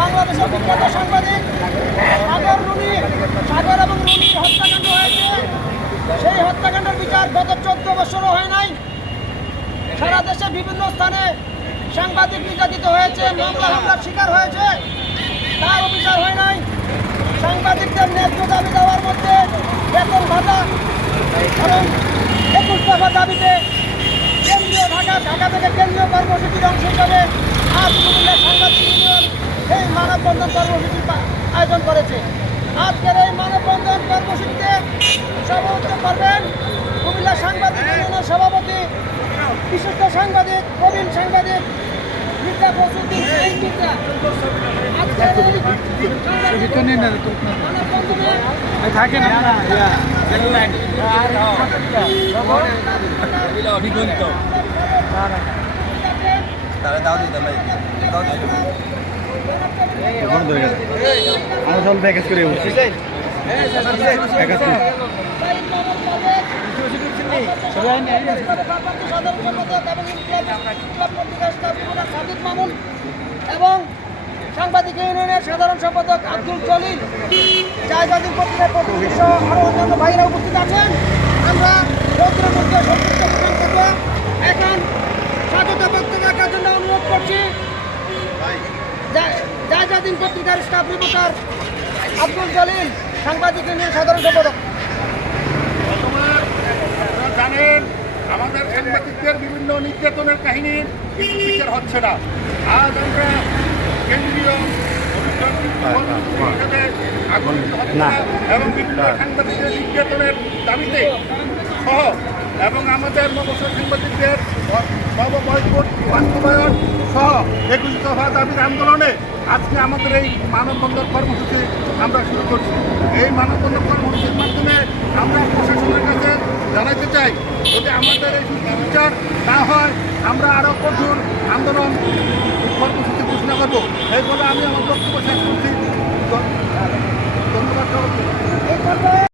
বাংলাদেশের বিখ্যাত সাংবাদিক সাগর রুমি, সাগর এবং রুমির হত্যাকাণ্ড হয়েছে। সেই হত্যাকাণ্ডের বিচার গত চোদ্দ বছরও হয় নাই। সারা দেশে বিভিন্ন স্থানে সাংবাদিক নির্যাতিত হয়েছে, মামলা শিকার হয়েছে। তার বিচার হয় নাই। সাংবাদিকদের ন্যায্য মধ্যে বেতন ভাতা এবং একুশ টাকা কেন্দ্রীয় ঢাকা ঢাকা থেকে কেন্দ্রীয় কর্মসূচির অংশ হিসাবে আজ মানববন্ধন কর্মসূচি পা- আয়োজন করেছে। আজকের এই মানববন্ধন কর্মসূচিতে সভাপতিত্ব করবেন কুমিল্লা সাংবাদিক ইউনিয়নের সভাপতি বিশিষ্ট সাংবাদিক প্রবীণ সাংবাদিক মির্জা ফখরুদ্দিন এই মির্জা। আজকের এই মানববন্ধনে থাকে না তারা দাও ভাই। দাও গেছে আমরা সব প্যাকেজ করে বসছি এবং সাংবাদিক ইউনিয়নের সাধারণ সম্পাদক আব্দুল জলিল জায়গাদিন পত্রিকার প্রতিনিধি সহ আরও অন্যান্য ভাইরা উপস্থিত আছেন। আমরা জায়গাদিন পত্রিকার স্টাফ রিপোর্টার আব্দুল জলিল সাংবাদিক ইউনিয়ন সাধারণ সম্পাদক। বর্তমান জানেন আমাদের সাংবাদিকদের বিভিন্ন নির্যাতনের কাহিনী কিন্তু বিচার হচ্ছে না। আজ আমরা কেন্দ্রীয় এবং বিভিন্ন সাংবাদিকদের নির্যাতনের দাবিতে সহ এবং আমাদের নবসাংবাদিকদের নববয়কট বাস্তবায়ন সহ একুশ দফা দাবির আন্দোলনে আজকে আমাদের এই মানববন্ধন কর্মসূচি আমরা শুরু করছি। এই মানববন্ধন কর্মসূচির মাধ্যমে আমরা প্রশাসনের কাছে জানাতে চাই, যদি আমাদের এই বিচার না হয়, আমরা আরও কঠোর আন্দোলন কর্মসূচি ঘোষণা করব। এই বলে আমি আমার বক্তব্য শেষ করছি। ধন্যবাদ